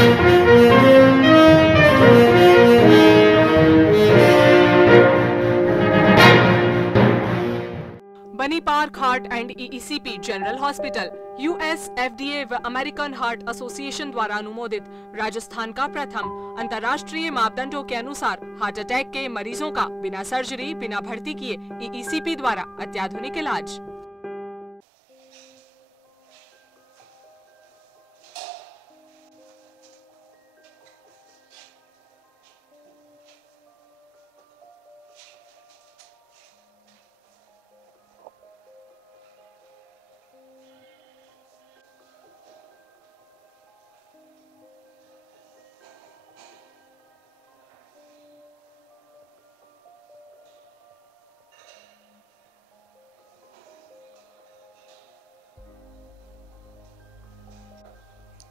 बनी park heart and EECP general hospital US FDA व American heart association द्वारा अनुमोदित राजस्थान का प्रथम अंतर्राष्ट्रीय मापदंडों के अनुसार हार्ट अटैक के मरीजों का बिना सर्जरी बिना भर्ती किए ईईसीपी द्वारा अत्याधुनिक इलाज।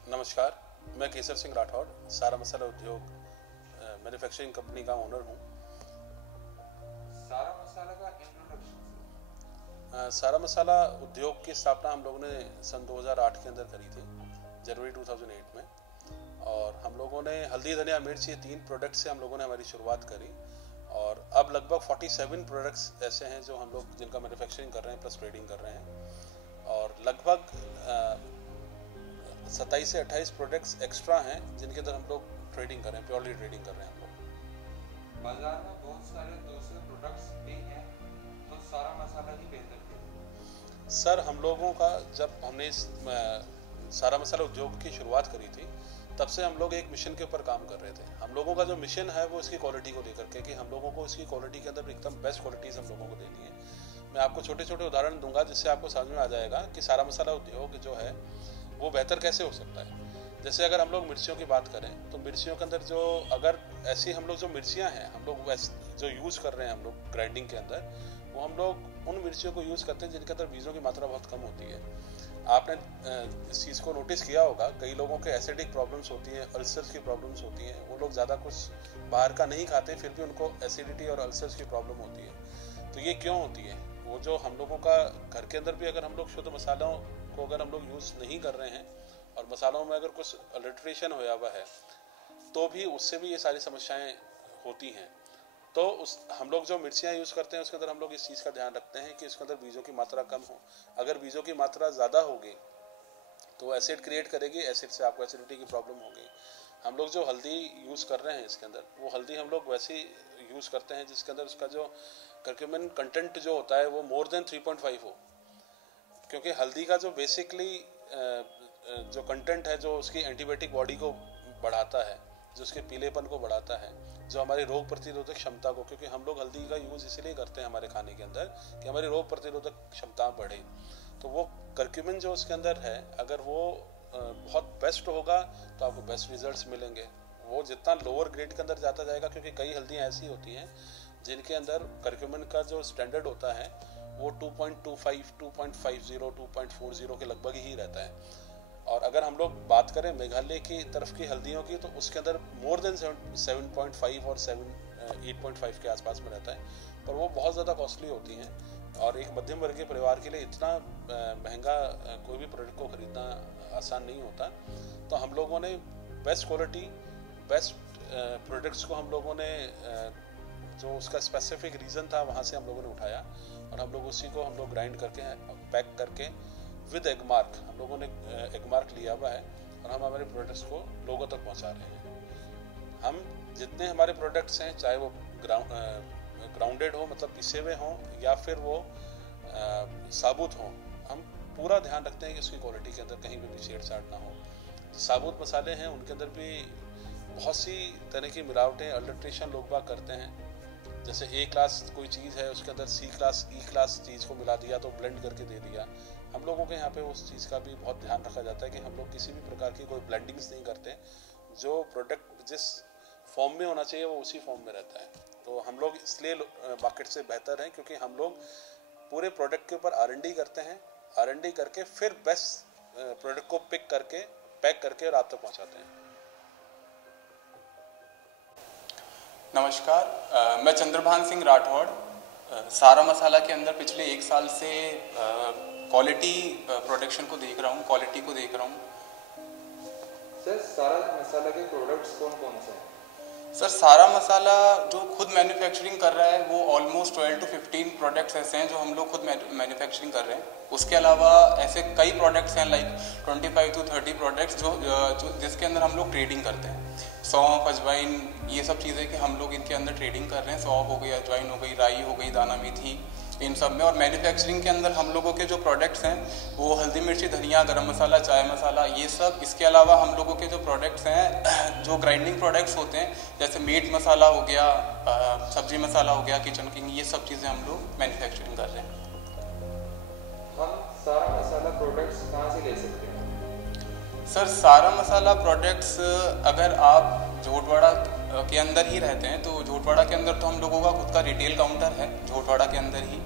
नमस्कार, मैं केसर सिंह राठौड़ सारा मसाला उद्योग मैन्युफैक्चरिंग कंपनी का ओनर हूँ। सारा मसाला का इंट्रोडक्शन। सारा मसाला उद्योग की स्थापना हम लोगों ने सन 2008 के अंदर करी थी, जनवरी 2008 में। और हम लोगों ने हल्दी, धनिया, मिर्च, ये 3 प्रोडक्ट से हम लोगों ने हमारी शुरुआत करी। और अब लगभग 47 प्रोडक्ट्स ऐसे हैं जो हम लोग जिनका मैन्युफैक्चरिंग कर रहे हैं प्लस ट्रेडिंग कर रहे हैं। और लगभग 27 से 28 प्रोडक्ट्स एक्स्ट्रा हैं जिनके अंदर हम लोग ट्रेडिंग कर रहे हैं, प्योरली ट्रेडिंग कर रहे हैं हम लोग। बाजार में बहुत सारे दूसरे प्रोडक्ट्स भी हैं, तो सारा मसाला ही बेहतर है। सर, हम लोगों का जब हमने सारा मसाला उद्योग की शुरुआत करी थी तब से हम लोग एक मिशन के ऊपर काम कर रहे थे। हम लोगों का जो मिशन है वो इसकी क्वालिटी को लेकर के, कि हम लोगों को इसकी क्वालिटी के अंदर एकदम बेस्ट क्वालिटीज हम लोगों को देनी है। मैं आपको छोटे छोटे उदाहरण दूंगा जिससे आपको समझ में आ जाएगा कि सारा मसाला उद्योग जो है वो बेहतर कैसे हो सकता है। जैसे अगर हम लोग मिर्चियों की बात करें तो मिर्चियों के अंदर जो अगर ऐसी हम लोग जो मिर्चियां हैं हम लोग जो यूज़ कर रहे हैं हम लोग ग्राइंडिंग के अंदर, वो हम लोग उन मिर्चियों को यूज़ करते हैं जिनके अंदर बीजों की मात्रा बहुत कम होती है। आपने इस चीज़ को नोटिस किया होगा, कई लोगों के एसिडिक प्रॉब्लम्स होती हैं, अल्सर्स की प्रॉब्लम्स होती हैं। वो लोग ज़्यादा कुछ बाहर का नहीं खाते फिर भी उनको एसिडिटी और अल्सर्स की प्रॉब्लम होती है। तो ये क्यों होती है? वो जो हम लोगों का घर के अंदर भी अगर हम लोग शुद्ध मसालों को अगर हम लोग यूज़ नहीं कर रहे हैं और मसालों में अगर कुछ अल्टरेशन होया हुआ है तो भी उससे भी ये सारी समस्याएं होती हैं। तो हम लोग जो मिर्चियाँ यूज़ करते हैं उसके अंदर हम लोग इस चीज़ का ध्यान रखते हैं कि उसके अंदर बीजों की मात्रा कम हो। अगर बीजों की मात्रा ज़्यादा होगी तो एसिड क्रिएट करेगी, एसिड से आपको एसिडिटी की प्रॉब्लम होगी। हम लोग जो हल्दी यूज़ कर रहे हैं इसके अंदर, वो हल्दी हम लोग वैसी यूज़ करते हैं जिसके अंदर उसका जो करक्यूमिन कंटेंट जो होता है वो मोर देन 3.5 हो। क्योंकि हल्दी का जो बेसिकली जो कंटेंट है जो उसकी एंटीबायोटिक बॉडी को बढ़ाता है, जो उसके पीलेपन को बढ़ाता है, जो हमारी रोग प्रतिरोधक क्षमता को, क्योंकि हम लोग हल्दी का यूज़ इसलिए करते हैं हमारे खाने के अंदर कि हमारी रोग प्रतिरोधक क्षमता बढ़े। तो वो करक्यूमिन जो उसके अंदर है अगर वो बहुत बेस्ट होगा तो आपको बेस्ट रिजल्ट्स मिलेंगे। वो जितना लोअर ग्रेड के अंदर जाता जाएगा, क्योंकि कई हल्दियाँ ऐसी होती हैं जिनके अंदर करक्यूमिन का जो स्टैंडर्ड होता है वो 2.25, 2.50, 2.40 के लगभग ही रहता है। और अगर हम लोग बात करें मेघालय की तरफ की हल्दियों की तो उसके अंदर मोर देन 7.5 और 8.5 के आसपास में रहता है, पर वो बहुत ज़्यादा कॉस्टली होती हैं। और एक मध्यम वर्गीय परिवार के लिए इतना महंगा कोई भी प्रोडक्ट को खरीदना आसान नहीं होता। तो हम लोगों ने बेस्ट क्वालिटी, बेस्ट प्रोडक्ट्स को हम लोगों ने जो उसका स्पेसिफिक रीज़न था वहाँ से हम लोगों ने उठाया और हम लोग उसी को हम लोग ग्राइंड करके पैक करके विद एग मार्क, हम लोगों ने एग मार्क लिया हुआ है और हम हमारे प्रोडक्ट्स को लोगों तक पहुंचा रहे हैं। हम जितने हमारे प्रोडक्ट्स हैं, चाहे वो ग्राउंडेड हो मतलब पिसे हुए हों या फिर वो साबुत हों, हम पूरा ध्यान रखते हैं कि उसकी क्वालिटी के अंदर कहीं भी छेड़छाड़ ना हो। साबुत मसाले हैं उनके अंदर भी बहुत सी तरह की मिलावटें, अल्टरेशन लोग बाग करते हैं। जैसे ए क्लास कोई चीज़ है उसके अंदर सी क्लास, ई क्लास चीज़ को मिला दिया तो ब्लेंड करके दे दिया। हम लोगों के यहाँ पे उस चीज़ का भी बहुत ध्यान रखा जाता है कि हम लोग किसी भी प्रकार की कोई ब्लेंडिंग्स नहीं करते। जो प्रोडक्ट जिस फॉर्म में होना चाहिए वो उसी फॉर्म में रहता है। तो हम लोग इसलिए मार्केट से बेहतर हैं क्योंकि हम लोग पूरे प्रोडक्ट के ऊपर R&D करते हैं, R&D करके फिर बेस्ट प्रोडक्ट को पिक करके पैक करके और आप तक पहुँचाते हैं। नमस्कार, मैं चंद्रभान सिंह राठौड़ सारा मसाला के अंदर पिछले 1 साल से क्वालिटी प्रोडक्शन को देख रहा हूँ, क्वालिटी को देख रहा हूँ। सर सारा मसाला के प्रोडक्ट्स कौन कौन से हैं? सर सारा मसाला जो खुद मैन्युफैक्चरिंग कर रहा है वो ऑलमोस्ट 12 to 15 प्रोडक्ट्स ऐसे हैं जो हम लोग खुद मैन्युफैक्चरिंग कर रहे हैं। उसके अलावा ऐसे कई प्रोडक्ट्स हैं लाइक 25 to 30 प्रोडक्ट्स जो जिसके अंदर हम लोग ट्रेडिंग करते हैं। सौंफ, अजवाइन, ये सब चीज़ें कि हम लोग इनके अंदर ट्रेडिंग कर रहे हैं। सौंफ हो गई, अजवाइन हो गई, राई हो गई, दाना मेथी, इन सब में। और मैन्युफैक्चरिंग के अंदर हम लोगों के जो प्रोडक्ट्स हैं वो हल्दी, मिर्ची, धनिया, गरम मसाला, चाय मसाला, ये सब। इसके अलावा हम लोगों के जो प्रोडक्ट्स हैं जो ग्राइंडिंग प्रोडक्ट्स होते हैं जैसे मीट मसाला हो गया, सब्जी मसाला हो गया, किचन किंग, ये सब चीज़ें हम लोग मैन्युफैक्चरिंग कर रहे हैं। हम सारा मसाला प्रोडक्ट्स कहाँ से ले सकते हैं? सर सारा मसाला प्रोडक्ट्स अगर आप झोटवाड़ा के अंदर ही रहते हैं तो झोटवाड़ा के अंदर तो हम लोगों का खुद का रिटेल काउंटर है झोटवाड़ा के अंदर ही।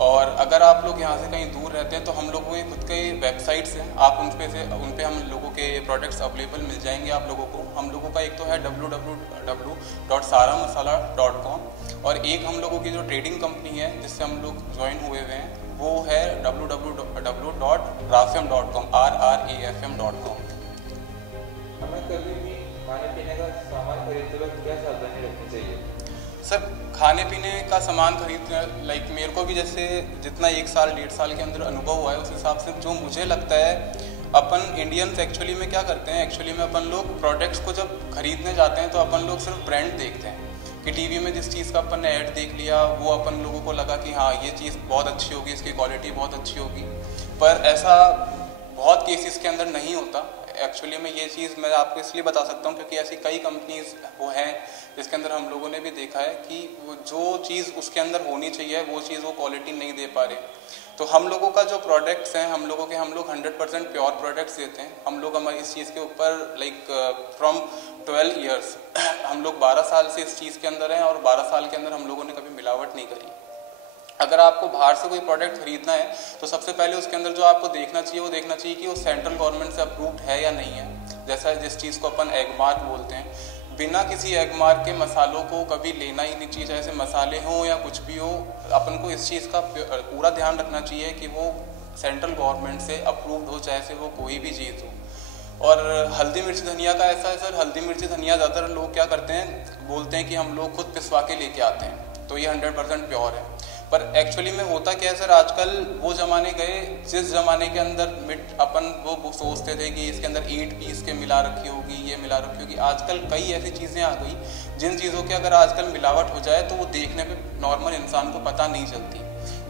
और अगर आप लोग यहाँ से कहीं दूर रहते हैं तो हम लोगों के खुद के वेबसाइट्स हैं, आप उन पे हम लोगों के प्रोडक्ट्स अवेलेबल मिल जाएंगे आप लोगों को। हम लोगों का एक तो है www.sarammasala.com और एक हम लोगों की जो ट्रेडिंग कंपनी है जिससे हम लोग ज्वाइन हुए हुए हैं वो है www.rafm.com rrafm.com। हमें कभी भी खाने पीने का सामान खरीदते वक्त क्या सावधानी रखनी चाहिए? सर खाने पीने का सामान खरीदने लाइक मेरे को भी जैसे जितना 1 साल 1.5 साल के अंदर अनुभव हुआ है उस हिसाब से जो मुझे लगता है अपन इंडियंस एक्चुअली में क्या करते हैं, एक्चुअली में अपन लोग प्रोडक्ट्स को जब खरीदने जाते हैं तो अपन लोग सिर्फ ब्रांड देखते हैं कि टीवी में जिस चीज़ का अपन ने ऐड देख लिया वो अपन लोगों को लगा कि हाँ ये चीज़ बहुत अच्छी होगी, इसकी क्वालिटी बहुत अच्छी होगी। पर ऐसा बहुत केसेस के अंदर नहीं होता। एक्चुअली में ये चीज़ मैं आपको इसलिए बता सकता हूँ क्योंकि ऐसी कई कंपनीज वो हैं जिसके अंदर हम लोगों ने भी देखा है कि जो चीज़ उसके अंदर होनी चाहिए वो चीज़ वो क्वालिटी नहीं दे पा रहे। तो हम लोगों का जो प्रोडक्ट्स हैं हम लोग 100% प्योर प्रोडक्ट्स देते हैं। हम लोग हमारी इस चीज़ के ऊपर लाइक फ्रॉम 12 ईयर्स हम लोग 12 साल से इस चीज़ के अंदर हैं और 12 साल के अंदर हम लोगों ने कभी मिलावट नहीं करी। अगर आपको बाहर से कोई प्रोडक्ट खरीदना है तो सबसे पहले उसके अंदर जो आपको देखना चाहिए वो देखना चाहिए कि वो सेंट्रल गवर्नमेंट से अप्रूव्ड है या नहीं है। जैसा जिस चीज़ को अपन एग मार्क बोलते हैं, बिना किसी एग मार्क के मसालों को कभी लेना ही नहीं चाहिए, चाहे से मसाले हों या कुछ भी हो। अपन को इस चीज़ का पूरा ध्यान रखना चाहिए कि वो सेंट्रल गवर्नमेंट से अप्रूव्ड हो, चाहे से वो कोई भी चीज़ हो। और हल्दी मिर्ची धनिया का ऐसा है सर, हल्दी मिर्ची धनिया ज़्यादातर लोग क्या करते हैं, बोलते हैं कि हम लोग खुद पिसवा के लेके आते हैं तो ये 100% प्योर है। पर एक्चुअली में होता क्या है सर, आजकल वो ज़माने गए जिस ज़माने के अंदर मिट अपन वो सोचते थे कि इसके अंदर ईंट पीस के मिला रखी होगी, ये मिला रखी होगी। आजकल कई ऐसी चीज़ें आ गई जिन चीज़ों के अगर आजकल मिलावट हो जाए तो वो देखने पे नॉर्मल इंसान को पता नहीं चलती।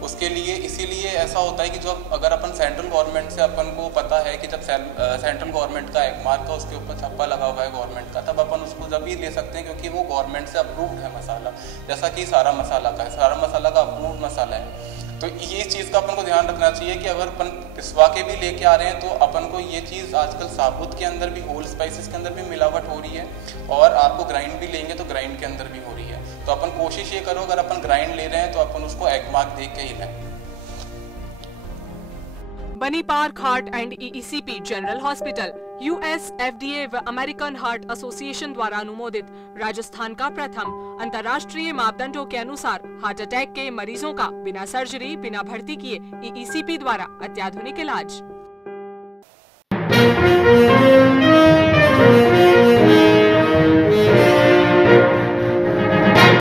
उसके लिए इसीलिए ऐसा होता है कि जब अगर अपन सेंट्रल गवर्नमेंट से अपन को पता है कि जब सेंट्रल गवर्नमेंट का एग मार्क का उसके ऊपर छप्पा लगा हुआ है गवर्नमेंट का, तब अपन उसको जब ही ले सकते हैं क्योंकि वो गवर्नमेंट से अप्रूव्ड है मसाला। जैसा कि सारा मसाला का है, सारा मसाला का अप्रूव्ड मसाला है। तो ये चीज़ का अपन को ध्यान रखना चाहिए कि अगर अपन पिसवा के भी लेके आ रहे हैं तो अपन को ये चीज़ आजकल साबुत के अंदर भी, होल स्पाइसेस के अंदर भी मिलावट हो रही है और आपको ग्राइंड भी लेंगे तो ग्राइंड के अंदर भी हो रही है। तो अपन कोशिश ये करो अगर अपन ग्राइंड ले रहे हैं तो अपन उसको एग मार्क देख के ही लें। बनी park heart and EECP general hospital US FDA व अमेरिकन हार्ट एसोसिएशन द्वारा अनुमोदित राजस्थान का प्रथम अंतर्राष्ट्रीय मापदंडों के अनुसार हार्ट अटैक के मरीजों का बिना सर्जरी, बिना भर्ती किए EECP द्वारा अत्याधुनिक इलाज।